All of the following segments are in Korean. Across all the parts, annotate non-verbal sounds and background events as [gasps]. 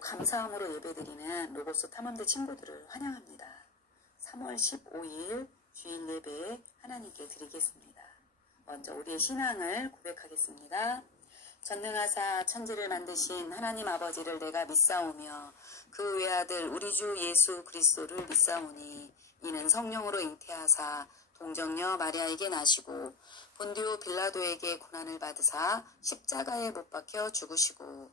감사함으로 예배드리는 로고스 탐험대 친구들을 환영합니다. 3월 15일 주일 예배 하나님께 드리겠습니다. 먼저 우리의 신앙을 고백하겠습니다. 전능하사 천지를 만드신 하나님 아버지를 내가 믿사오며 그 외아들 우리 주 예수 그리스도를 믿사오니 이는 성령으로 잉태하사 동정녀 마리아에게 나시고 본디오 빌라도에게 고난을 받으사 십자가에 못 박혀 죽으시고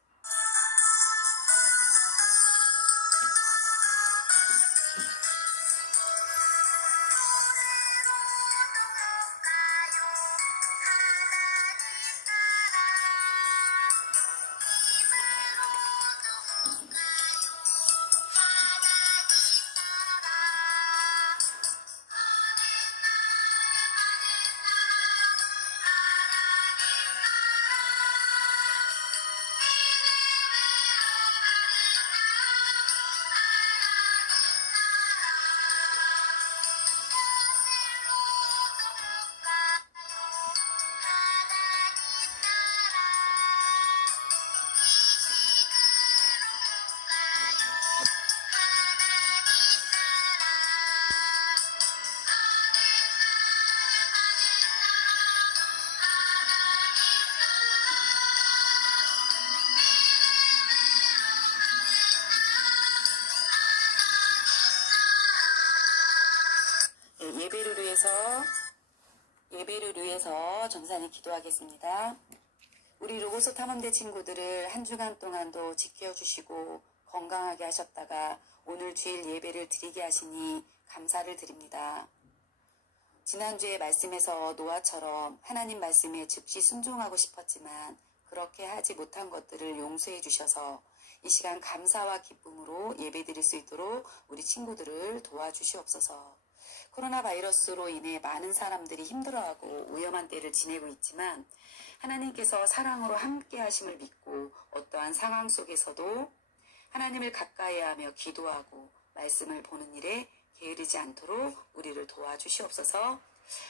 예배를 위해서 전산이 기도하겠습니다. 우리 로고스 탐험대 친구들을 한 주간 동안도 지켜주시고 건강하게 하셨다가 오늘 주일 예배를 드리게 하시니 감사를 드립니다. 지난주에 말씀에서 노아처럼 하나님 말씀에 즉시 순종하고 싶었지만 그렇게 하지 못한 것들을 용서해 주셔서 이 시간 감사와 기쁨으로 예배 드릴 수 있도록 우리 친구들을 도와주시옵소서. 코로나 바이러스로 인해 많은 사람들이 힘들어하고 위험한 때를 지내고 있지만 하나님께서 사랑으로 함께 하심을 믿고 어떠한 상황 속에서도 하나님을 가까이 하며 기도하고 말씀을 보는 일에 게으르지 않도록 우리를 도와주시옵소서.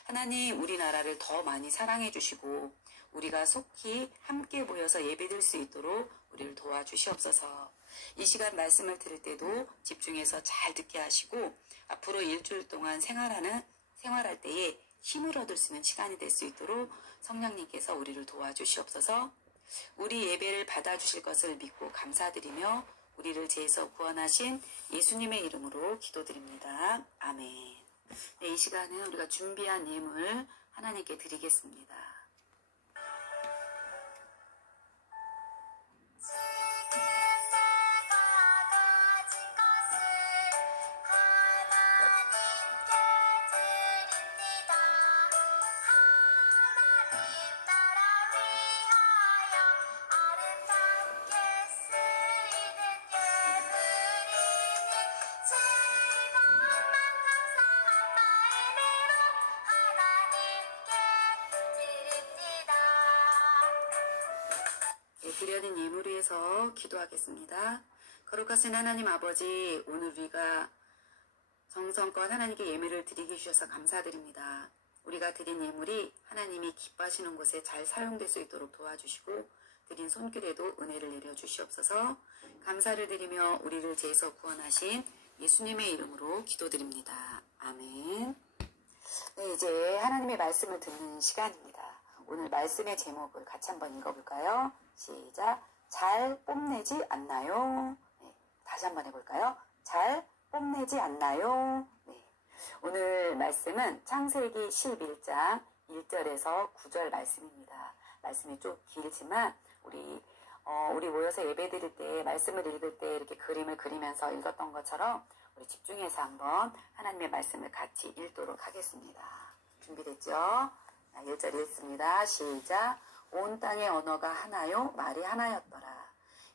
하나님 우리나라를 더 많이 사랑해 주시고 우리가 속히 함께 모여서 예배드릴 수 있도록 우리를 도와주시옵소서. 이 시간 말씀을 들을 때도 집중해서 잘 듣게 하시고 앞으로 일주일 동안 생활하는 생활할 때에 힘을 얻을 수 있는 시간이 될 수 있도록 성령님께서 우리를 도와주시옵소서. 우리 예배를 받아주실 것을 믿고 감사드리며 우리를 죄에서 구원하신 예수님의 이름으로 기도드립니다. 아멘. 네, 이 시간은 우리가 준비한 예물 하나님께 드리겠습니다. 드려진 예물을 위해서 기도하겠습니다. 거룩하신 하나님 아버지, 오늘 우리가 정성껏 하나님께 예물을 드리게 해주셔서 감사드립니다. 우리가 드린 예물이 하나님이 기뻐하시는 곳에 잘 사용될 수 있도록 도와주시고 드린 손길에도 은혜를 내려주시옵소서 감사를 드리며 우리를 죄에서 구원하신 예수님의 이름으로 기도드립니다. 아멘. 네, 이제 하나님의 말씀을 듣는 시간입니다. 오늘 말씀의 제목을 같이 한번 읽어볼까요? 시작. 잘 뽐내지 않나요? 네, 다시 한번 해볼까요? 잘 뽐내지 않나요? 네. 오늘 말씀은 창세기 11장 1절에서 9절 말씀입니다. 말씀이 좀 길지만 우리 어, 우리 모여서 예배 드릴 때 말씀을 읽을 때 이렇게 그림을 그리면서 읽었던 것처럼 우리 집중해서 한번 하나님의 말씀을 같이 읽도록 하겠습니다. 준비됐죠? 자, 1절 읽습니다. 시작. 온 땅의 언어가 하나요? 말이 하나였더라.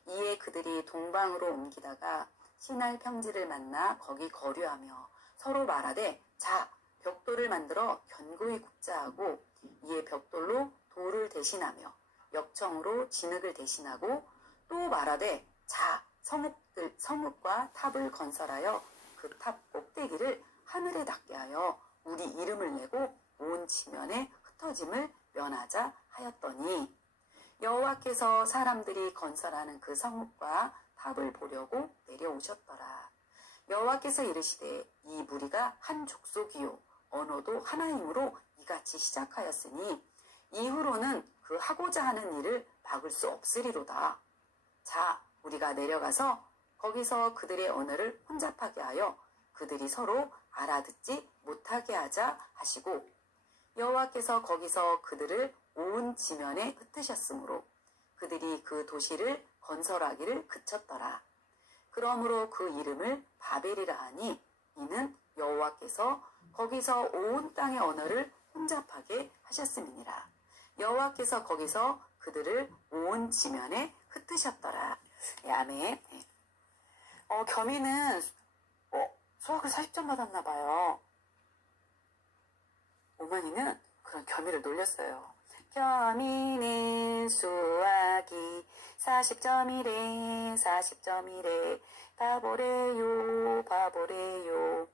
이에 그들이 동방으로 옮기다가 시날 평지를 만나 거기 거류하며 서로 말하되 자 벽돌을 만들어 견고히 굽자 하고 이에 벽돌로 돌을 대신하며 역청으로 진흙을 대신하고 또 말하되 자 성읍들 성읍과 탑을 건설하여 그 탑 꼭대기를 하늘에 닿게 하여 우리 이름을 내고 온 지면에 흩어짐을 면하자 하였더니 여호와께서 사람들이 건설하는 그 성읍과 탑을 보려고 내려오셨더라. 여호와께서 이르시되 이 무리가 한 족속이요 언어도 하나이므로 이같이 시작하였으니 이후로는 그 하고자 하는 일을 막을 수 없으리로다. 자, 우리가 내려가서 거기서 그들의 언어를 혼잡하게 하여 그들이 서로 알아듣지 못하게 하자 하시고 여호와께서 거기서 그들을 온 지면에 흩으셨으므로 그들이 그 도시를 건설하기를 그쳤더라. 그러므로 그 이름을 바벨이라 하니 이는 여호와께서 거기서 온 땅의 언어를 혼잡하게 하셨음이니라. 여호와께서 거기서 그들을 온 지면에 흩으셨더라. 예, 아멘. 예. 어, 겸이는 어, 수학을 40점 받았나 봐요. 오만이는 그런 겸이를 놀렸어요. 겸이는 수학이 40점이래, 40점이래, 바보래요, 바보래요.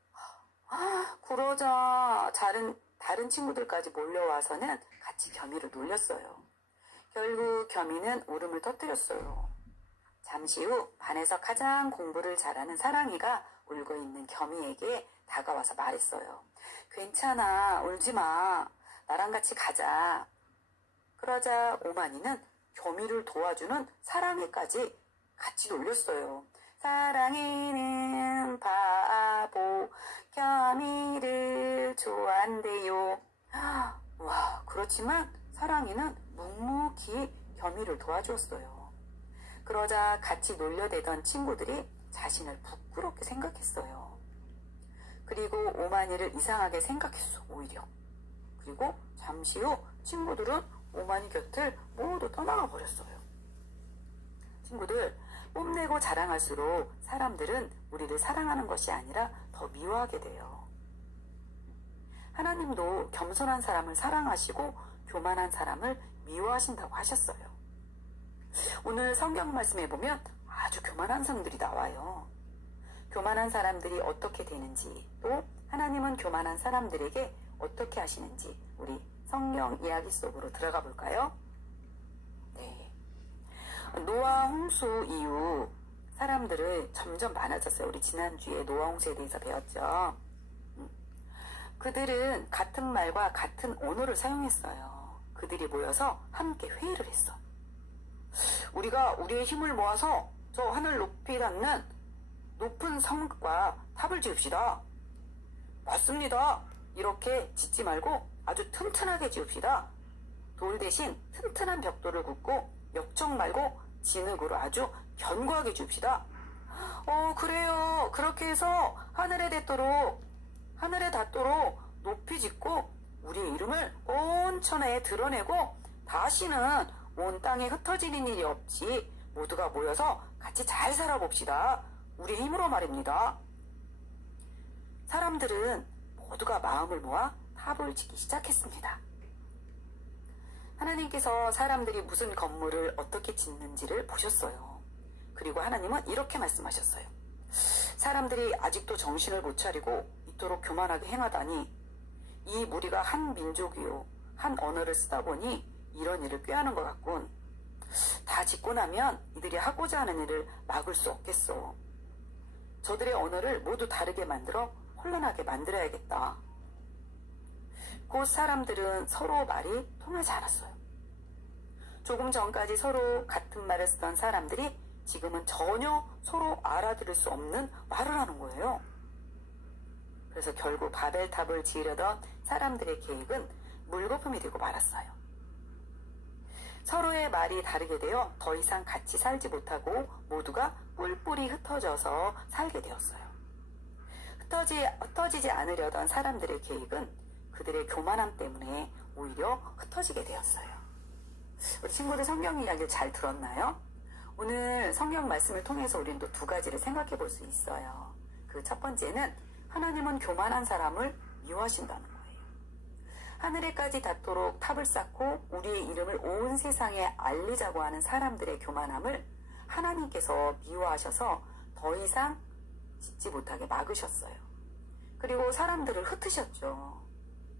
아, 그러자 다른, 다른 친구들까지 몰려와서는 같이 겸이를 놀렸어요. 결국 겸이는 울음을 터뜨렸어요. 잠시 후 반에서 가장 공부를 잘하는 사랑이가 울고 있는 겸이에게 다가와서 말했어요. 괜찮아, 울지 마. 나랑 같이 가자. 그러자 오만이는 겸이를 도와주는 사랑이까지 같이 놀렸어요. 사랑이는 바보, 겸이를 좋아한대요. [gasps] 와, 그렇지만 사랑이는 묵묵히 겸이를 도와주었어요. 그러자 같이 놀려대던 친구들이 자신을 부끄럽게 생각했어요. 그리고 오만이를 이상하게 생각했어, 오히려. 그리고 잠시 후 친구들은 오만이 곁을 모두 떠나가 버렸어요. 친구들, 뽐내고 자랑할수록 사람들은 우리를 사랑하는 것이 아니라 더 미워하게 돼요. 하나님도 겸손한 사람을 사랑하시고 교만한 사람을 미워하신다고 하셨어요. 오늘 성경 말씀에 보면 아주 교만한 사람들이 나와요. 교만한 사람들이 어떻게 되는지 또 하나님은 교만한 사람들에게 어떻게 하시는지 우리 성경 이야기 속으로 들어가 볼까요? 네. 노아 홍수 이후 사람들은 점점 많아졌어요. 우리 지난주에 노아 홍수에 대해서 배웠죠. 음. 그들은 같은 말과 같은 언어를 사용했어요. 그들이 모여서 함께 회의를 했어. 우리가 우리의 힘을 모아서 저 하늘 높이 닿는 높은 성과 탑을 지읍시다. 맞습니다. 이렇게 짓지 말고 아주 튼튼하게 지읍시다. 돌 대신 튼튼한 벽돌을 굽고 역청 말고 진흙으로 아주 견고하게 지읍시다. 어, 그래요. 그렇게 해서 하늘에 닿도록, 하늘에 닿도록 높이 짓고 우리의 이름을 온 천하에 드러내고 다시는 온 땅에 흩어지는 일이 없이 모두가 모여서 같이 잘 살아봅시다. 우리 힘으로 말입니다. 사람들은 모두가 마음을 모아 탑을 짓기 시작했습니다. 하나님께서 사람들이 무슨 건물을 어떻게 짓는지를 보셨어요. 그리고 하나님은 이렇게 말씀하셨어요. 사람들이 아직도 정신을 못 차리고 이토록 교만하게 행하다니 이 무리가 한 민족이요 한 언어를 쓰다 보니 이런 일을 꾀하는 것 같군. 다 짓고 나면 이들이 하고자 하는 일을 막을 수 없겠어. 저들의 언어를 모두 다르게 만들어 혼란하게 만들어야겠다. 곧 사람들은 서로 말이 통하지 않았어요. 조금 전까지 서로 같은 말을 쓰던 사람들이 지금은 전혀 서로 알아들을 수 없는 말을 하는 거예요. 그래서 결국 바벨탑을 지으려던 사람들의 계획은 물거품이 되고 말았어요. 서로의 말이 다르게 되어 더 이상 같이 살지 못하고 모두가 뿔뿔이 흩어져서 살게 되었어요. 흩어지, 흩어지지 않으려던 사람들의 계획은 그들의 교만함 때문에 오히려 흩어지게 되었어요. 우리 친구들 성경 이야기를 잘 들었나요? 오늘 성경 말씀을 통해서 우리는 또 두 가지를 생각해 볼 수 있어요. 그 첫 번째는 하나님은 교만한 사람을 미워하신다는. 하늘에까지 닿도록 탑을 쌓고 우리의 이름을 온 세상에 알리자고 하는 사람들의 교만함을 하나님께서 미워하셔서 더 이상 짓지 못하게 막으셨어요. 그리고 사람들을 흩으셨죠.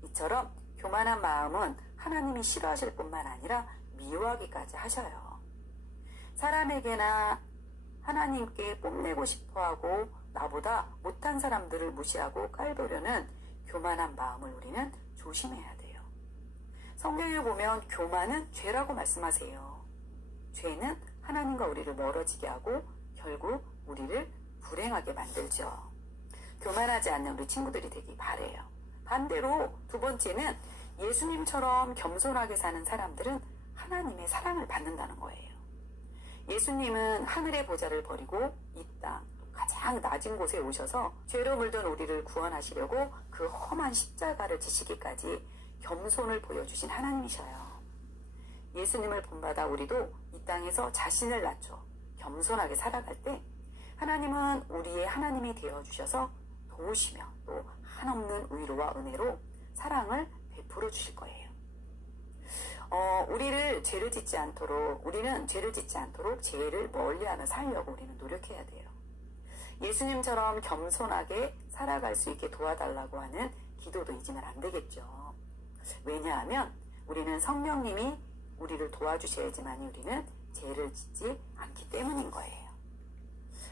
이처럼 교만한 마음은 하나님이 싫어하실 뿐만 아니라 미워하기까지 하셔요. 사람에게나 하나님께 뽐내고 싶어 하고 나보다 못한 사람들을 무시하고 깔보려는 교만한 마음을 우리는 조심해야 돼요. 성경에 보면 교만은 죄라고 말씀하세요. 죄는 하나님과 우리를 멀어지게 하고 결국 우리를 불행하게 만들죠. 교만하지 않는 우리 친구들이 되기 바래요. 반대로 두 번째는 예수님처럼 겸손하게 사는 사람들은 하나님의 사랑을 받는다는 거예요. 예수님은 하늘의 보좌를 버리고 이 땅 가장 낮은 곳에 오셔서 죄로 물든 우리를 구원하시려고 그 험한 십자가를 지시기까지 겸손을 보여주신 하나님이셔요. 예수님을 본받아 우리도 이 땅에서 자신을 낮춰 겸손하게 살아갈 때 하나님은 우리의 하나님이 되어 주셔서 도우시며 또 한없는 의로와 은혜로 사랑을 베풀어 주실 거예요. 어, 우리를 죄를 짓지 않도록 우리는 죄를 짓지 않도록 죄를 멀리 하며 살려고 우리는 노력해야 돼요. 예수님처럼 겸손하게 살아갈 수 있게 도와달라고 하는 기도도 잊으면 안 되겠죠. 왜냐하면 우리는 성령님이 우리를 도와주셔야지만 우리는 죄를 짓지 않기 때문인 거예요.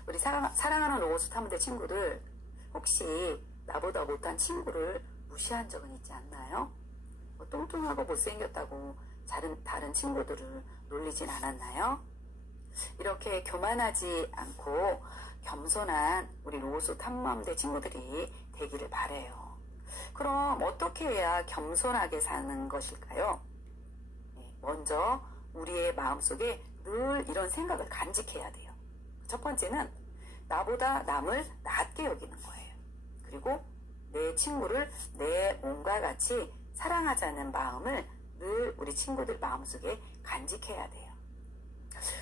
우리 사랑, 사랑하는 로고스 탐대 친구들 혹시 나보다 못한 친구를 무시한 적은 있지 않나요? 뭐 뚱뚱하고 못생겼다고 다른, 다른 친구들을 놀리진 않았나요? 이렇게 교만하지 않고 겸손한 우리 로스 탐험대 친구들이 되기를 바래요. 그럼 어떻게 해야 겸손하게 사는 것일까요? 네, 먼저 우리의 마음속에 늘 이런 생각을 간직해야 돼요. 첫 번째는 나보다 남을 낮게 여기는 거예요. 그리고 내 친구를 내 몸과 같이 사랑하자는 마음을 늘 우리 친구들 마음속에 간직해야 돼요.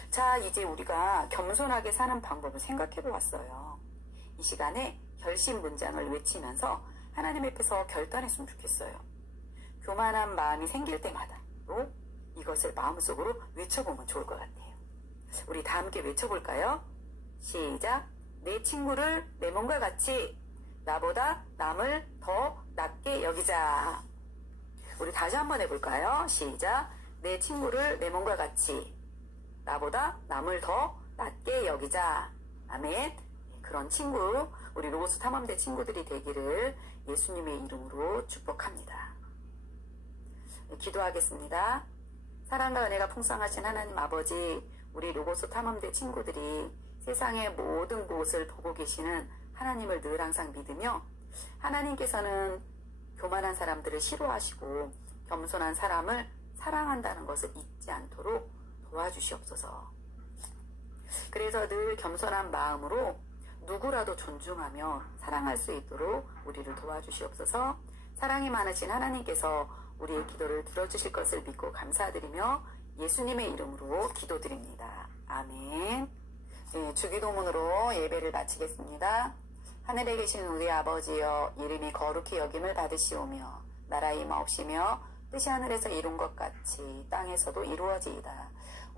자, 이제 우리가 겸손하게 사는 방법을 생각해 보았어요. 이 시간에 결심 문장을 외치면서 하나님 앞에서 결단했으면 좋겠어요. 교만한 마음이 생길 때마다로 이것을 마음속으로 외쳐보면 좋을 것 같아요. 우리 다 함께 외쳐볼까요? 시작. 내 친구를 내 몸과 같이 나보다 남을 더 낮게 여기자. 우리 다시 한번 해볼까요? 시작. 내 친구를 내 몸과 같이 나보다 남을 더 낮게 여기자. 아멘. 그런 친구, 우리 로스 탐험대 친구들이 되기를 예수님의 이름으로 축복합니다. 네, 기도하겠습니다. 사랑과 은혜가 풍성하신 하나님 아버지, 우리 로고스 탐험대 친구들이 세상의 모든 곳을 보고 계시는 하나님을 늘 항상 믿으며 하나님께서는 교만한 사람들을 싫어하시고 겸손한 사람을 사랑한다는 것을 잊지 않도록 도와주시옵소서. 그래서 늘 겸손한 마음으로 누구라도 존중하며 사랑할 수 있도록 우리를 도와주시옵소서. 사랑이 많으신 하나님께서 우리의 기도를 들어주실 것을 믿고 감사드리며 예수님의 이름으로 기도드립니다. 아멘. 네, 주기도문으로 예배를 마치겠습니다. 하늘에 계신 우리 아버지여 이름이 거룩히 여김을 받으시오며 나라의 마옵시며 뜻이 하늘에서 이룬 것 같이 땅에서도 이루어지이다.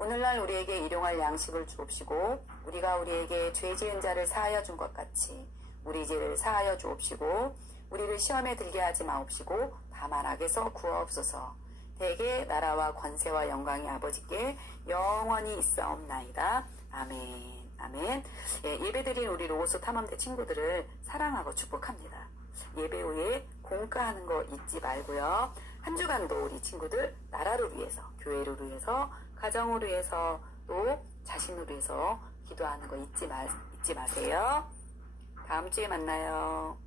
오늘날 우리에게 일용할 양식을 주옵시고 우리가 우리에게 죄 지은 자를 사하여 준 것 같이 우리 죄를 사하여 주옵시고 우리를 시험에 들게 하지 마옵시고 다만 악에서 구하옵소서. 대개 나라와 권세와 영광이 아버지께 영원히 있사옵나이다. 아멘. 아멘. 예, 예배드린 우리 로고스 탐험대 친구들을 사랑하고 축복합니다. 예배 후에 공가하는 거 잊지 말고요. 한 주간도 우리 친구들 나라를 위해서, 교회를 위해서, 가정을 위해서, 또 자신을 위해서 기도하는 거 잊지, 마, 잊지 마세요. 다음 주에 만나요.